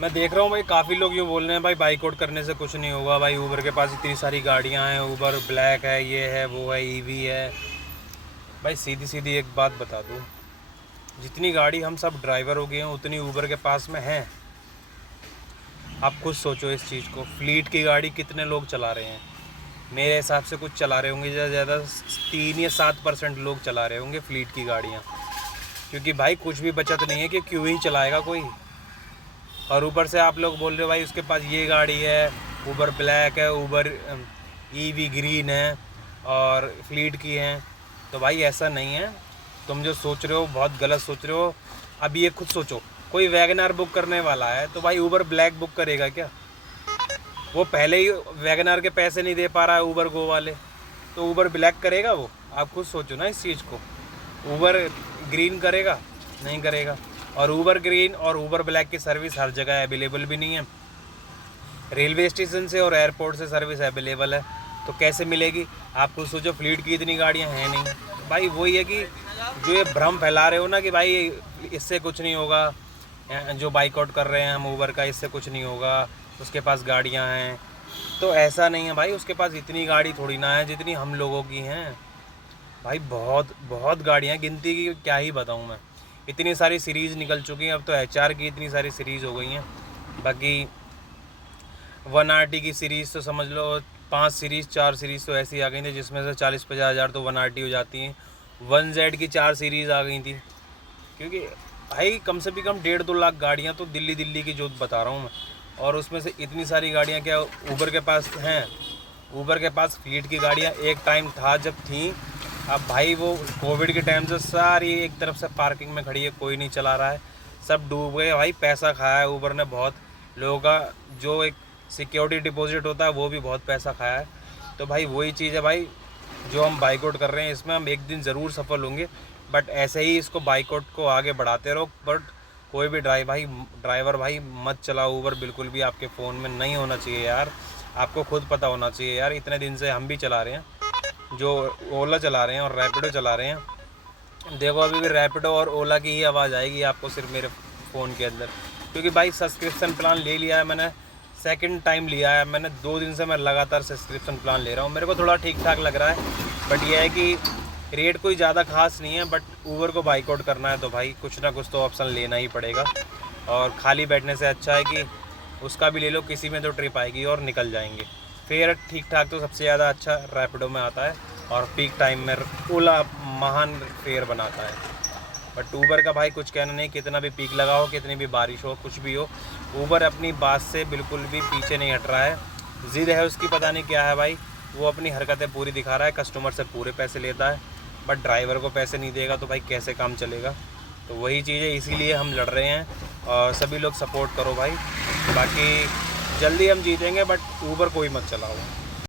मैं देख रहा हूँ भाई काफ़ी लोग यूँ बोल रहे हैं भाई बाइकआउट करने से कुछ नहीं होगा भाई, ऊबर के पास इतनी सारी गाड़ियाँ हैं, ऊबर ब्लैक है, ये है, वो है, ईवी है। भाई सीधी सीधी एक बात बता दूँ, जितनी गाड़ी हम सब ड्राइवर हो गए हैं उतनी ऊबर के पास में है। आप खुद सोचो इस चीज़ को, फ्लीट की गाड़ी कितने लोग चला रहे हैं? मेरे हिसाब से कुछ चला रहे होंगे, ज़्यादा ज़्यादा 3 या 7% लोग चला रहे होंगे फ्लीट की गाड़ियाँ। क्योंकि भाई कुछ भी बचत नहीं है कि क्यों ही चलाएगा कोई। और ऊपर से आप लोग बोल रहे हो भाई उसके पास ये गाड़ी है, ऊबर ब्लैक है, ऊबर ईवी ग्रीन है और फ्लीट की है। तो भाई ऐसा नहीं है, तुम जो सोच रहे हो बहुत गलत सोच रहे हो। अभी ये खुद सोचो, कोई वैगनार बुक करने वाला है तो भाई ऊबर ब्लैक बुक करेगा क्या? वो पहले ही वैगनार के पैसे नहीं दे पा रहा है ऊबर गो वाले, तो ऊबर ब्लैक करेगा वो? आप खुद सोचो ना इस चीज़ को। ऊबर ग्रीन करेगा? नहीं करेगा। और ऊबर ग्रीन और ऊबर ब्लैक की सर्विस हर जगह अवेलेबल भी नहीं है। रेलवे स्टेशन से और एयरपोर्ट से सर्विस अवेलेबल है, तो कैसे मिलेगी? आप खुद सोचो, फ्लीट की इतनी गाड़ियाँ हैं नहीं। तो भाई वही है कि जो ये भ्रम फैला रहे हो ना कि भाई इससे कुछ नहीं होगा, जो बाइकआउट कर रहे हैं हम ऊबर का, इससे कुछ नहीं होगा, उसके पास गाड़ियाँ हैं। तो ऐसा नहीं है भाई, उसके पास इतनी गाड़ी थोड़ी ना है जितनी हम लोगों की हैं। भाई बहुत बहुत गाड़ियाँ, गिनती की क्या ही बताऊँ मैं। इतनी सारी सीरीज़ निकल चुकी हैं, अब तो HR की इतनी सारी सीरीज़ हो गई हैं। बाकी 1RT की सीरीज़ तो समझ लो 5 सीरीज़ 4 सीरीज़ तो ऐसी आ गई थी जिसमें से 40-50 हज़ार तो 1RT हो जाती हैं। 1Z की 4 सीरीज़ आ गई थी। क्योंकि भाई कम से भी कम 1.5-2 लाख गाड़ियाँ तो दिल्ली की जो बता रहा हूँ मैं। और उसमें से इतनी सारी गाड़ियाँ क्या ऊबर के पास हैं? ऊबर के पास फ्लीट की गाड़ियाँ एक टाइम था जब थी। अब भाई वो कोविड के टाइम से सारी एक तरफ से पार्किंग में खड़ी है, कोई नहीं चला रहा है, सब डूब गए भाई। पैसा खाया है ऊबर ने बहुत लोगों का, जो एक सिक्योरिटी डिपॉजिट होता है वो भी बहुत पैसा खाया है। तो भाई वही चीज़ है भाई, जो हम बाइकआउट कर रहे हैं इसमें हम एक दिन ज़रूर सफल होंगे, बट ऐसे ही इसको बाइकआउट को आगे बढ़ाते रहो। बट कोई भी ड्राइवर भाई मत चलाओ ऊबर, बिल्कुल भी आपके फ़ोन में नहीं होना चाहिए यार। आपको खुद पता होना चाहिए यार, इतने दिन से हम भी चला रहे हैं, जो ओला चला रहे हैं और रैपिडो चला रहे हैं। देखो अभी भी रैपिडो और ओला की ही आवाज़ आएगी आपको सिर्फ मेरे फ़ोन के अंदर। क्योंकि भाई सब्सक्रिप्शन प्लान ले लिया है मैंने, सेकंड टाइम लिया है मैंने, 2 दिन से मैं लगातार सब्सक्रिप्शन प्लान ले रहा हूँ। मेरे को थोड़ा ठीक ठाक लग रहा है, बट यह है कि रेट कोई ज़्यादा खास नहीं है। बट ऊबर को बाइकआउट करना है तो भाई कुछ ना कुछ तो ऑप्शन लेना ही पड़ेगा। और खाली बैठने से अच्छा है कि उसका भी ले लो, किसी में तो ट्रिप आएगी और निकल जाएंगे। फेयर ठीक ठाक तो सबसे ज़्यादा अच्छा रैपिडो में आता है, और पीक टाइम में ओला महान फेयर बनाता है। बट ऊबर का भाई कुछ कहना नहीं, कितना भी पीक लगाओ, कितनी भी बारिश हो, कुछ भी हो, ऊबर अपनी बात से बिल्कुल भी पीछे नहीं हट रहा है। ज़िद है उसकी, पता नहीं क्या है भाई, वो अपनी हरकतें पूरी दिखा रहा है, कस्टमर से पूरे पैसे लेता है, बट ड्राइवर को पैसे नहीं देगा तो भाई कैसे काम चलेगा? तो वही चीज़ है, इसीलिए हम लड़ रहे हैं। और सभी लोग सपोर्ट करो भाई, बाकी जल्दी हम जीतेंगे, बट ऊबर कोई मत चलाओ।